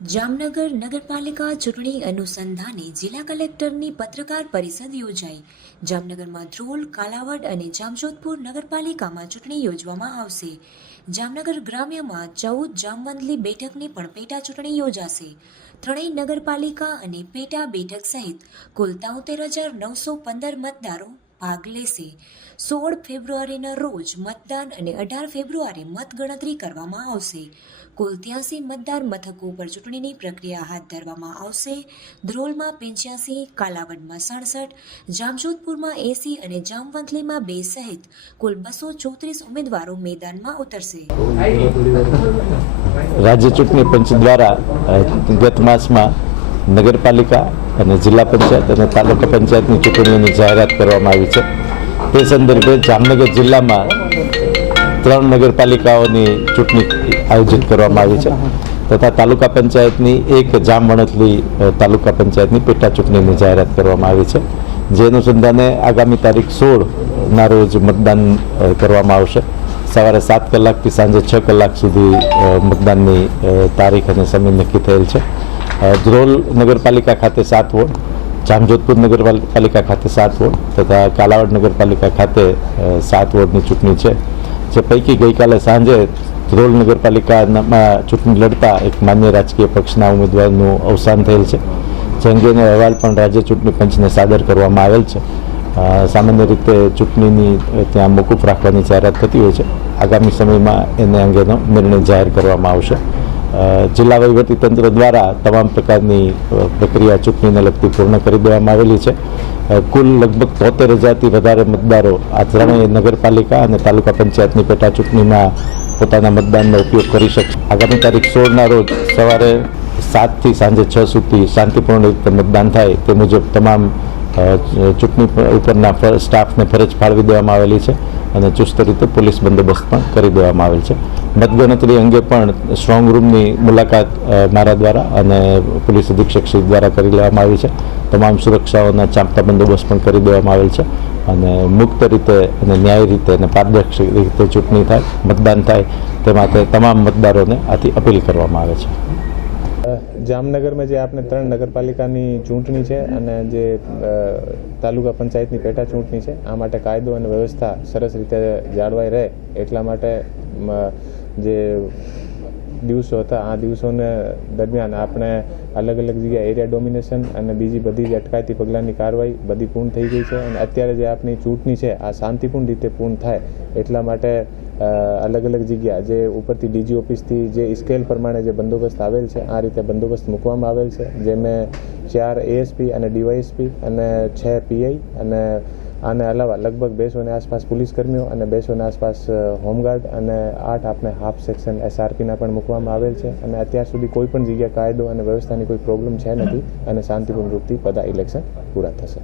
જામનગર નગરપાલિકા ચૂંટણી અનુસંધાને જિલ્લા કલેક્ટરની પત્રકાર પરિષદ યોજાઈ. જામનગરમાં ધ્રોલ, કાલાવડ અને જામજોધપુર નગરપાલિકામાં ચૂંટણી યોજવામાં આવશે. જામનગર ગ્રામ્યમાં 14 જામવંથલી બેઠકની પણ પેટા ચૂંટણી યોજાશે. ત્રણેય નગરપાલિકા અને પેટા બેઠક સહિત કુલ 73,915 મતદારો ભાગ લેશે. 16 ફેબ્રુઆરીના રોજ મતદાન અને 18 ફેબ્રુઆરી મતગણતરી કરવામાં આવશે. કુલ 83 મતદાર મથકો પર ચૂંટણીની પ્રક્રિયા હાથ ધરવામાં આવશે. ધ્રોલમાં 85, કાલાવડમાં 67, જામજોધપુરમાં 80 અને જામવંથલીમાં 2 સહિત કુલ 234 ઉમેદવારો મેદાનમાં ઉતરશે. રાજ્ય ચૂંટણી પંચ દ્વારા ગત માસમાં નગરપાલિકા અને જિલ્લા પંચાયત અને તાલુકા પંચાયતની ચૂંટણીઓની જાહેરાત કરવામાં આવી છે. તે સંદર્ભે જામનગર જિલ્લામાં 3 નગરપાલિકાઓની ચૂંટણી આયોજિત કરવામાં આવી છે તથા તાલુકા પંચાયતની 1 જામવંથલી તાલુકા પંચાયતની પેટા ચૂંટણીની જાહેરાત કરવામાં આવી છે. જે અનુસંધાને આગામી તારીખ 16ના રોજ મતદાન કરવામાં આવશે. સવારે 7 કલાકથી સાંજે 6 કલાક સુધી મતદાનની તારીખ અને સમય નક્કી થયેલ છે. ધ્રોલ નગરપાલિકા ખાતે 7 વોર્ડ, જામજોધપુર નગરપાલિકા ખાતે 7 વોર્ડ તથા કાલાવડ નગરપાલિકા ખાતે 7 વોર્ડની ચૂંટણી છે. જે પૈકી ગઈકાલે સાંજે ધ્રોલ નગરપાલિકામાં ચૂંટણી લડતા એક માન્ય રાજકીય પક્ષના ઉમેદવારનું અવસાન થયેલ છે. જે અંગેનો અહેવાલ પણ રાજ્ય ચૂંટણી પંચને સાદર કરવામાં આવેલ છે. સામાન્ય રીતે ચૂંટણીની ત્યાં મોકૂફ રાખવાની જાહેરાત થતી હોય છે. આગામી સમયમાં એને અંગેનો નિર્ણય જાહેર કરવામાં આવશે. જિલ્લા વહીવટીતંત્ર દ્વારા તમામ પ્રકારની પ્રક્રિયા ચૂંટણીને લગતી પૂર્ણ કરી દેવામાં આવેલી છે. કુલ લગભગ 73,000થી વધારે મતદારો આ ત્રણેય નગરપાલિકા અને તાલુકા પંચાયતની પેટા ચૂંટણીમાં પોતાના મતદાનનો ઉપયોગ કરી શકશે. આગામી તારીખ 16ના રોજ સવારે 7થી સાંજે 6 સુધી શાંતિપૂર્ણ રીતે મતદાન થાય તે મુજબ તમામ ચૂંટણી ઉપરના સ્ટાફને ફરજ ફાળવી દેવામાં આવેલી છે અને ચુસ્ત રીતે પોલીસ બંદોબસ્ત પણ કરી દેવામાં આવેલ છે. મતગણતરી અંગે પણ સ્ટ્રોંગ રૂમની મુલાકાત મારા દ્વારા અને પોલીસ અધિક્ષક શ્રી દ્વારા કરી લેવામાં આવી છે. તમામ સુરક્ષાઓના ચાંપતા બંદોબસ્ત પણ કરી દેવામાં આવેલ છે અને મુક્ત રીતે અને ન્યાયી રીતે અને પારદર્શક રીતે ચૂંટણી થાય, મતદાન થાય તે માટે તમામ મતદારોને આથી અપીલ કરવામાં આવે છે. જામનગરમાં જે આપણે 3 નગરપાલિકાની ચૂંટણી છે અને જે તાલુકા પંચાયતની પેટા ચૂંટણી છે, આ માટે કાયદો અને વ્યવસ્થા સરસ રીતે જાળવાઈ રહે એટલા માટે જે દિવસો હતા આ દિવસોને દરમિયાન આપણે અલગ અલગ જગ્યાએ એરિયા ડોમિનેશન અને બીજી બધી જ અટકાયતી પગલાંની કાર્યવાહી બધી પૂર્ણ થઈ ગઈ છે અને અત્યારે જે આપણી ચૂંટણી છે આ શાંતિપૂર્ણ રીતે પૂર્ણ થાય એટલા માટે અલગ અલગ જગ્યા જે ઉપરથી ડીજી ઓફિસથી જે સ્કેલ પ્રમાણે જે બંદોબસ્ત આવેલ છે આ રીતે બંદોબસ્ત મૂકવામાં આવેલ છે. જેમાં 4 એએસપી અને ડીવાયએસપી અને 6 પીઆઈ અને આને અલાવા લગભગ 200 આસપાસ પોલીસ કર્મીઓ અને 200 આસપાસ હોમગાર્ડ અને 8 આપણે હાફ સેક્શન એસઆરપીના પણ મૂકવામાં આવેલ છે અને અત્યાર સુધી કોઈ પણ જગ્યાએ કાયદો અને વ્યવસ્થાની કોઈ પ્રોબ્લેમ છે નથી અને શાંતિપૂર્ણ રૂપથી બધા ઇલેક્શન પૂરા થશે.